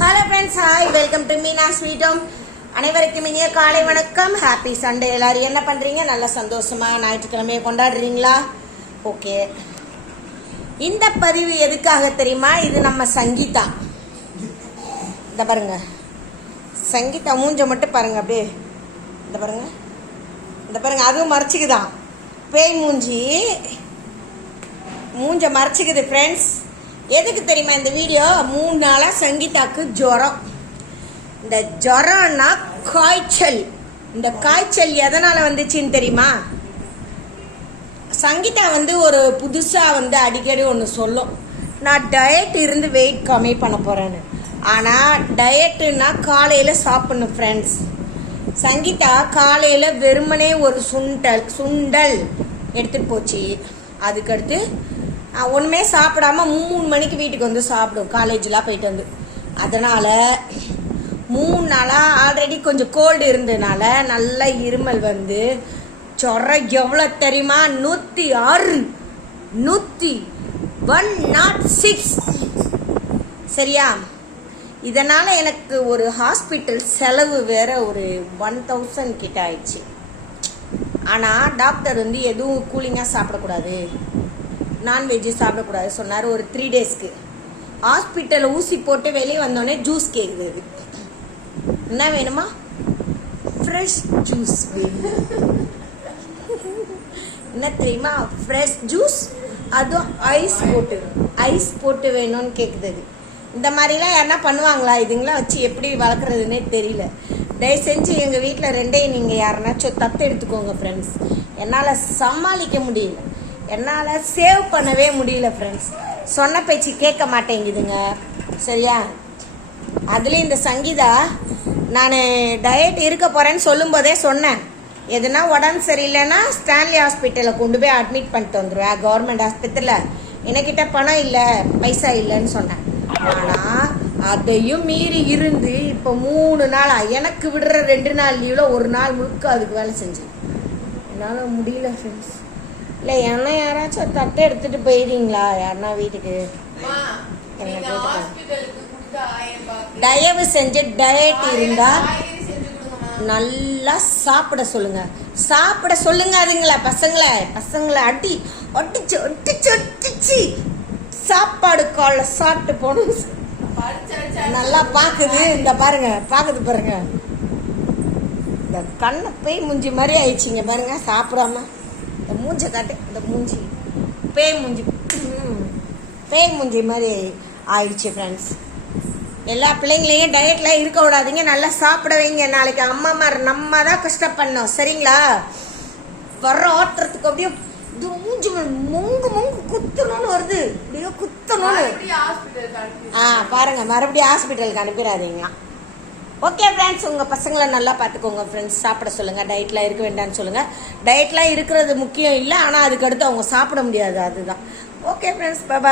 Hello friends, hi, welcome to Meena sweet home. அனைவருக்கும் இனிய காலை வணக்கம். Happy Sunday. எல்லாரும் என்ன பண்றீங்க? நல்ல சந்தோஷமா ஞாயிற்றுக்கிழமையை கொண்டாடுறீங்களா? ஓகே. இந்த பதிவு எதுக்காக தெரியுமா? இது நம்ம சங்கீதா. இந்த பாருங்க, சங்கீதா மூஞ்ச மட்டும் பாருங்க, அப்படியே இந்த பாருங்க, இந்த பாருங்க, அதுவும் மறைச்சிக்குதான். பேய் மூஞ்ச மறைச்சிக்குது ஃப்ரெண்ட்ஸ். எதுக்கு தெரியுமா இந்த வீடியோ? 3 நாளா சங்கீதாக்கு ஜுரம். இந்த ஜுரம்னா காய்ச்சல். இந்த காய்ச்சல் எதனால வந்துச்சுன்னு தெரியுமா? சங்கீதா ஒரு புதுசா அடிக்கடி ஒன்று சொல்லும், நான் டயட் இருந்து வெயிட் கம்மி பண்ண போறேன்னு. ஆனா டயட்டுன்னா காலையில சாப்பிடணும் ஃப்ரெண்ட்ஸ். சங்கீதா காலையில வெறுமனே ஒரு சுண்டல் எடுத்துட்டு போச்சு. அதுக்கடுத்து ஒன்றுமே சாப்பிடாம 3 மணிக்கு வீட்டுக்கு சாப்பிடும், காலேஜ்லாம் போயிட்டு அதனால 3 நாளாக ஆல்ரெடி கொஞ்சம் கோல்டு இருந்ததுனால நல்ல இருமல் சொரம் எவ்வளோ தெரியுமா? 106, 106. சரியா? இதனால எனக்கு ஒரு ஹாஸ்பிட்டல் செலவு வேற ஒரு 1000 கிட்ட ஆயிடுச்சு. ஆனால் டாக்டர் எதுவும் கூலிங்காக சாப்பிடக்கூடாது, நான்வெஜ் சாப்பிடக்கூடாது சொன்னார். ஒரு 3 டேஸ்க்கு ஹாஸ்பிட்டலில் ஊசி போட்டு வெளியே வந்தோடனே ஜூஸ் கேட்குது. என்ன வேணுமா? ஃப்ரெஷ் ஜூஸ் வேணும். என்ன தெரியுமா? ஃப்ரெஷ் ஜூஸ், அதுவும் ஐஸ் போட்டு வேணும்னு கேட்குது. இந்த மாதிரிலாம் யாருன்னா பண்ணுவாங்களா? இதுங்களாம் வச்சு எப்படி வளர்க்குறதுன்னே தெரியல. தயவு செஞ்சு எங்கள் வீட்டில் 2ஐயும் நீங்கள் யாருனாச்சும் தத்து எடுத்துக்கோங்க ஃப்ரெண்ட்ஸ். என்னால் சமாளிக்க முடியல, என்னால் சேவ் பண்ணவே முடியல ஃப்ரெண்ட்ஸ். சொன்ன பேச்சு கேட்க மாட்டேங்குதுங்க. சரியா? அதுலேயும் இந்த சங்கீதா, நான் டயட் இருக்க போகிறேன்னு சொல்லும் போதே சொன்னேன், எதுனா உடம்பு சரியில்லைன்னா ஸ்டான்லி ஹாஸ்பிட்டலில் கொண்டு போய் அட்மிட் பண்ணிட்டு வந்துடுவேன், கவர்மெண்ட் ஹாஸ்பிட்டலில். என்கிட்ட பணம் இல்லை, பைசா இல்லைன்னு சொன்னேன். ஆனால் அதையும் மீறி இருந்து இப்போ 3 நாளாக எனக்கு விடுற 2 நாள் லீவில் 1 நாள் முழுக்க அதுக்கு வேலை செஞ்சு என்னால் முடியல ஃப்ரெண்ட்ஸ். இல்லை, என்ன யாராச்சும் தட்டை எடுத்துட்டு போயிடுறீங்களா யாருன்னா வீட்டுக்கு? தயவு செஞ்சு டயட் இருந்தா நல்லா சாப்பிட சொல்லுங்க. அதுங்களா பசங்களை அடிச்சு சாப்பாடு காலைல சாப்பிட்டு போகணும். நல்லா பாக்குது. இந்த பாருங்க, பாருங்க, இந்த கண்ணை பேய் மூஞ்சி மாதிரி ஆயிடுச்சுங்க பாருங்க. சாப்பிடாம இந்த மூஞ்சை காட்டு, இந்த மூஞ்சி பேய் மூஞ்சி மாதிரி ஆயிடுச்சு ஃப்ரெண்ட்ஸ். எல்லா பிள்ளைங்களையும் டயட்ல இருக்க விடாதீங்க, நல்லா சாப்பிட வைங்க. நாளைக்கு அம்மா நம்ம தான் கஷ்டப்படணும். சரிங்களா? வர்ற ஆட்டுறதுக்கு அப்படியே மூஞ்சி மூங்கு குத்தணும்னு வருது, அப்படியே குத்தணும்னு. பாருங்க, மறுபடியும் ஹாஸ்பிட்டலுக்கு அனுப்பிடாதீங்க. ஓகே ஃப்ரெண்ட்ஸ், உங்கள் பசங்களை நல்லா பார்த்துக்கோங்க ஃப்ரெண்ட்ஸ். சாப்பிட சொல்லுங்கள், டயட்லாம் இருக்க வேண்டாம்னு சொல்லுங்கள். டயட்லாம் இருக்கிறது முக்கியம் இல்லை, ஆனால் அதுக்கடுத்து அவங்க சாப்பிட முடியாது, அதுதான். ஓகே ஃப்ரெண்ட்ஸ், பாய்.